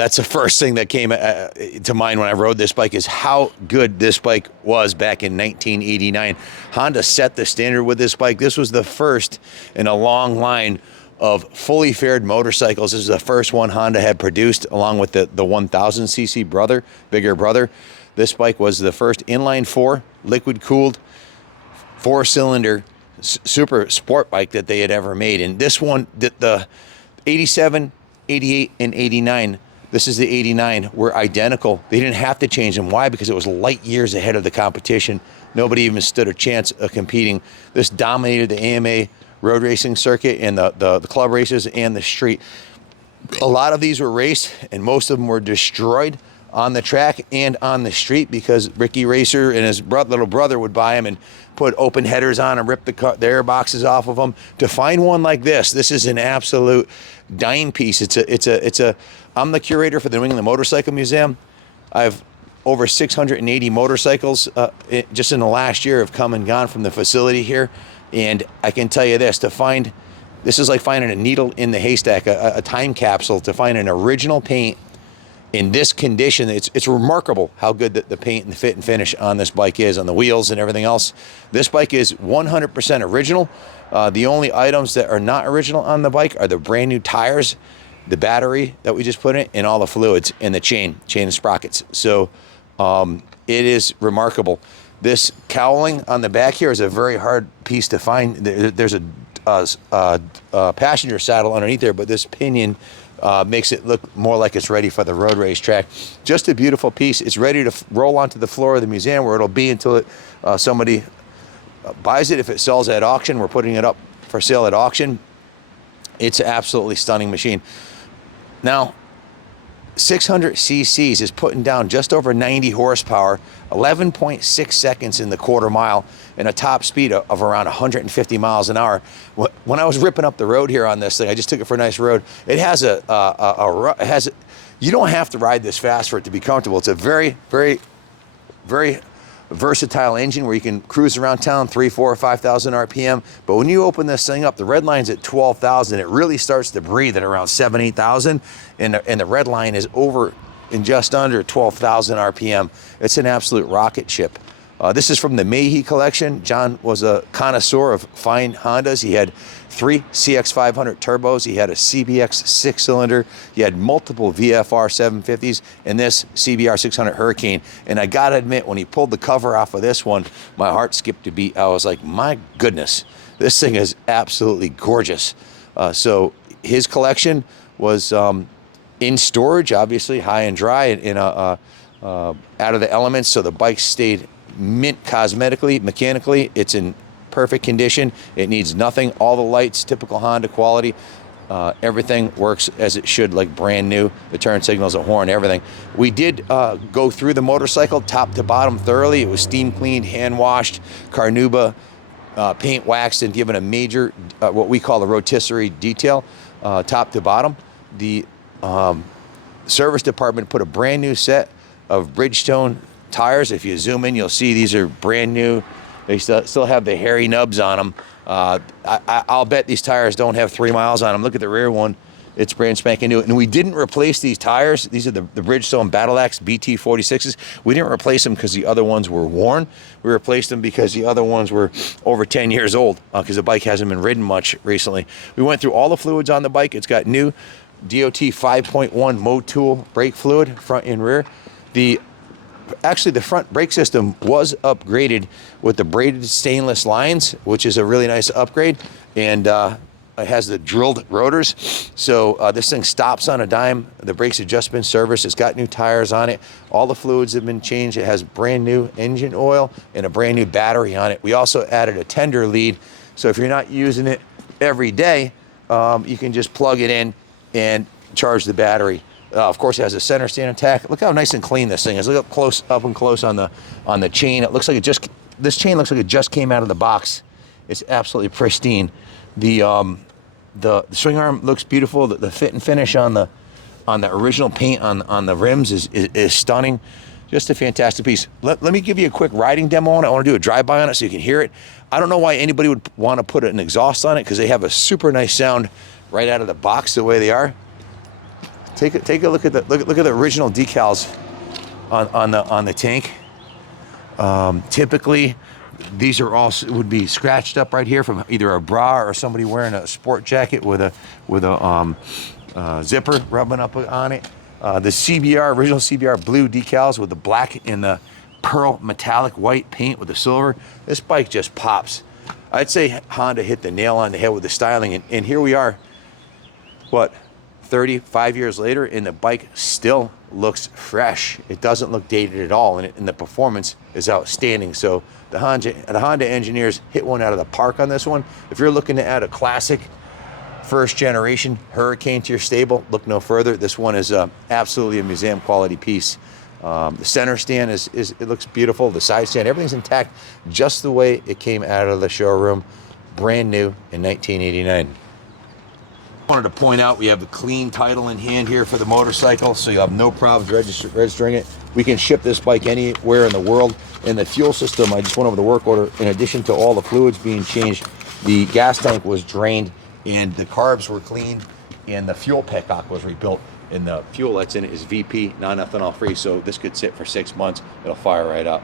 That's the first thing that came to mind when I rode this bike, is how good this bike was back in 1989. Honda set the standard with this bike. This was the first in a long line of fully fared motorcycles. This is the first one Honda had produced, along with the 1000cc bigger brother. This bike was the first inline 4 liquid cooled 4-cylinder super sport bike that they had ever made. And this one, the 87, 88, and 89, this is the 89, were identical. They didn't have to change them. Why? Because it was light years ahead of the competition. Nobody even stood a chance of competing. This dominated the AMA road racing circuit and the club races and the street. A lot of these were raced, and most of them were destroyed on the track and on the street because Ricky Racer and his little brother would buy them and put open headers on and rip the air boxes off of them. To find one like this is an absolute dime piece. I'm the curator for the New England Motorcycle Museum. I have over 680 motorcycles just in the last year have come and gone from the facility here. And I can tell you this, this is like finding a needle in the haystack, a time capsule, to find an original paint in this condition. It's remarkable how good the paint and the fit and finish on this bike is, on the wheels and everything else. This bike is 100% original. The only items that are not original on the bike are the brand new tires, the battery that we just put in, and all the fluids, and the chain and sprockets. So it is remarkable. This cowling on the back here is a very hard piece to find. There's a passenger saddle underneath there, but this pinion makes it look more like it's ready for the road race track. Just a beautiful piece. It's ready to roll onto the floor of the museum, where it'll be until somebody buys it. If it sells at auction, we're putting it up for sale at auction. It's an absolutely stunning machine. Now, 600 cc's is putting down just over 90 horsepower, 11.6 seconds in the quarter mile, and a top speed of around 150 miles an hour. When I was ripping up the road here on this thing, I just took it for a nice road. It has you don't have to ride this fast for it to be comfortable. It's a very, very, very versatile engine where you can cruise around town 3,000, 4,000, or 5,000 RPM. But when you open this thing up, the red line's at 12,000. It really starts to breathe at around 7,000, 8,000, and the red line is over in just under 12,000 RPM. It's an absolute rocket ship. This is from the Mayhe collection. John was a connoisseur of fine Hondas. He had 3 CX500 turbos. He had a CBX 6-cylinder. He had multiple VFR 750s and this CBR600 Hurricane. And I gotta admit, when he pulled the cover off of this one, my heart skipped a beat. I was like, my goodness, this thing is absolutely gorgeous. So his collection was in storage, obviously high and dry, and out of the elements, so the bike stayed mint cosmetically, mechanically. It's in perfect condition. It needs nothing. All the lights, typical Honda quality. Everything works as it should, like brand new. The turn signals, the horn, everything. We did go through the motorcycle top to bottom thoroughly. It was steam cleaned, hand washed, Carnauba paint waxed, and given a major what we call a rotisserie detail top to bottom. The service department put a brand new set of Bridgestone tires. If you zoom in, you'll see these are brand new. They still have the hairy nubs on them. I'll bet these tires don't have 3 miles on them. Look at the rear one. It's brand spanking new. And we didn't replace these tires. These are the Bridgestone Battle Axe BT46s. We didn't replace them because the other ones were worn. We replaced them because the other ones were over 10 years old, because the bike hasn't been ridden much recently. We went through all the fluids on the bike. It's got new DOT 5.1 Motul brake fluid, front and rear. Actually, the front brake system was upgraded with the braided stainless lines, which is a really nice upgrade, and it has the drilled rotors. So this thing stops on a dime. The brakes have just been serviced. It's got new tires on it. All the fluids have been changed. It has brand new engine oil and a brand new battery on it. We also added a tender lead, so if you're not using it every day, you can just plug it in and charge the battery. Of course, it has a center stand attack. Look how nice and clean this thing is. Look up and close on the chain. It looks like this chain looks like it just came out of the box. It's absolutely pristine. The swing arm looks beautiful. The fit and finish on the original paint on the rims is stunning. Just a fantastic piece. Let me give you a quick riding demo on it. I want to do a drive-by on it so you can hear it. I don't know why anybody would want to put an exhaust on it, because they have a super nice sound right out of the box the way they are. Take a look at the original decals on the tank. Typically, these are all would be scratched up right here from either a bra or somebody wearing a sport jacket with a zipper rubbing up on it. The CBR, original CBR blue decals with the black and the pearl metallic white paint with the silver. This bike just pops. I'd say Honda hit the nail on the head with the styling, and here we are, what, 35 years later, and the bike still looks fresh. It doesn't look dated at all, and the performance is outstanding. So the Honda engineers hit one out of the park on this one. If you're looking to add a classic first generation Hurricane to your stable, look no further. This one is absolutely a museum quality piece. The center stand it looks beautiful. The side stand, everything's intact, just the way it came out of the showroom, brand new in 1989. I wanted to point out we have the clean title in hand here for the motorcycle, so you'll have no problems registering it. We can ship this bike anywhere in the world. In the fuel system, I just went over the work order. In addition to all the fluids being changed, the gas tank was drained and the carbs were cleaned and the fuel petcock was rebuilt. And the fuel that's in it is VP, non-ethanol free, so this could sit for 6 months. It'll fire right up.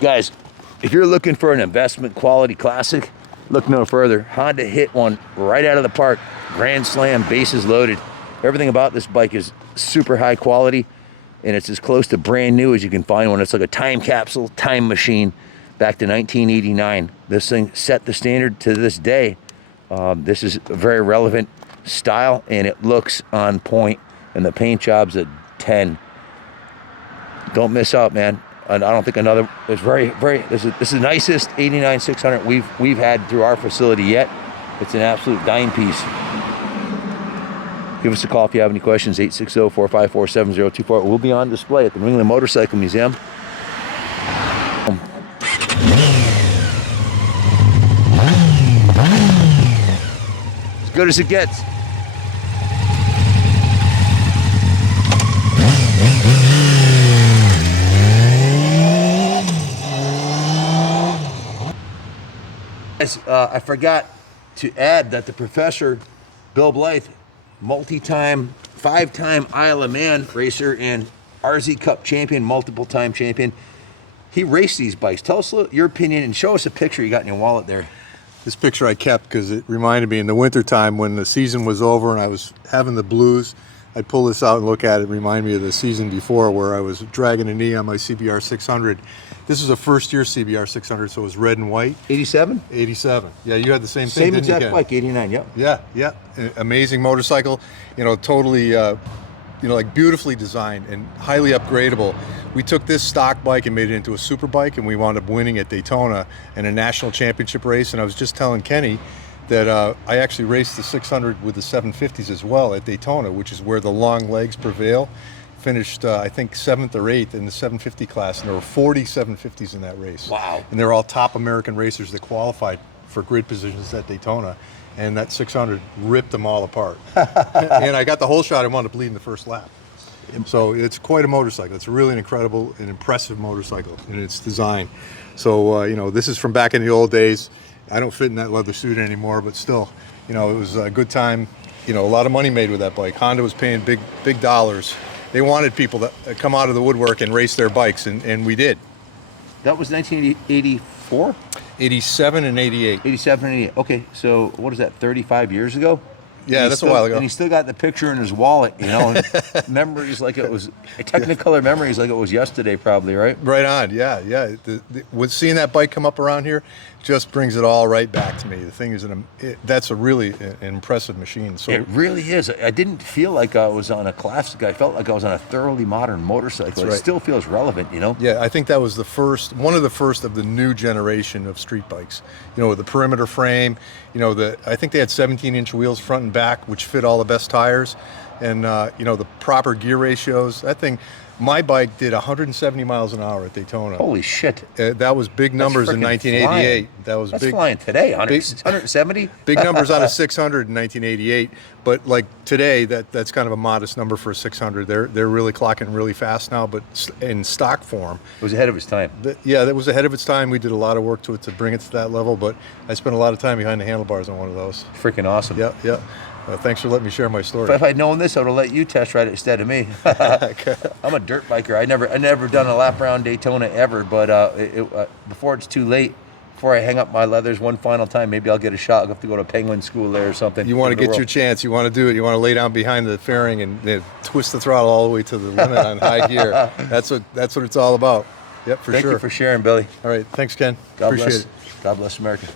Guys, if you're looking for an investment quality classic, look no further. Honda hit one right out of the park. Grand slam, bases loaded. Everything about this bike is super high quality, and it's as close to brand new as you can find one. It's like a time capsule, time machine back to 1989. This thing set the standard to this day. This is a very relevant style, and it looks on point, and the paint job's a 10. Don't miss out, man. And I don't think another is this is the nicest 89 600 we've had through our facility yet. It's an absolute dime piece. Give us a call if you have any questions, 860-454-7024. We'll be on display at the New England Motorcycle Museum. As good as it gets. I forgot to add that the professor, Bill Blythe, multi-time, 5-time Isle of Man racer and RZ Cup champion, multiple-time champion. He raced these bikes. Tell us your opinion and show us a picture you got in your wallet there. This picture I kept because it reminded me in the wintertime when the season was over and I was having the blues. I'd pull this out and look at it. Remind me of the season before where I was dragging a knee on my CBR600. This is a first-year CBR600, so it was red and white. 87? 87. Yeah, you had the same thing, Same didn't you, exact Ken? bike, 89, yep. Yeah. Amazing motorcycle. You know, totally, like beautifully designed and highly upgradable. We took this stock bike and made it into a super bike, and we wound up winning at Daytona in a national championship race. And I was just telling Kenny that I actually raced the 600 with the 750s as well at Daytona, which is where the long legs prevail. Finished, I think, 7th or 8th in the 750 class, and there were 40 750s in that race. Wow. And they're all top American racers that qualified for grid positions at Daytona, and that 600 ripped them all apart. And I got the whole shot. I wanted to bleed in the first lap. So it's quite a motorcycle. It's really an incredible and impressive motorcycle in its design. So, this is from back in the old days. I don't fit in that leather suit anymore, but still, it was a good time. A lot of money made with that bike. Honda was paying big dollars they wanted people to come out of the woodwork and race their bikes, and we did. That was 1984? 87 and 88. 87 and 88. Okay, so what is that, 35 years ago? Yeah, that's a while ago. And he still got the picture in his wallet, you know, and memories like it was, Technicolor memories like it was yesterday probably, right? Right on, yeah, yeah. With seeing that bike come up around here just brings it all right back to me. The thing is, that's a really impressive machine. So It really is. I didn't feel like I was on a classic. I felt like I was on a thoroughly modern motorcycle. That's It right. still feels relevant, you know? yeah, I think that was one of the first of the new generation of street bikes. You know, with the perimeter frame, you know, I think they had 17-inch wheels front and back, which fit all the best tires, and you know, the proper gear ratios. That thing, my bike did 170 miles an hour at Daytona. Holy shit. That was big numbers in frickin' 1988. flying. That was That's big. flying today, 100, big- 170? Big numbers on a 600 in 1988, but like today, that's kind of a modest number for a 600. They're really clocking really fast now, but in stock form. It was ahead of its time. Yeah, that was ahead of its time. We did a lot of work to it to bring it to that level, but I spent a lot of time behind the handlebars on one of those. Freaking awesome. Yeah, yeah. Thanks for letting me share my story. If I'd known this, I would have let you test ride it instead of me. I'm a dirt biker. I never done a lap around Daytona ever, but before it's too late, before I hang up my leathers one final time, maybe I'll get a shot. I'll have to go to penguin school there or something. You want to Give it a get your whirl. chance. You want to do it. You want to lay down behind the fairing and twist the throttle all the way to the limit on high gear. That's what it's all about. Yep, for Thank sure. you for sharing, Billy. All right, thanks, Ken. God Appreciate bless. it. God bless America.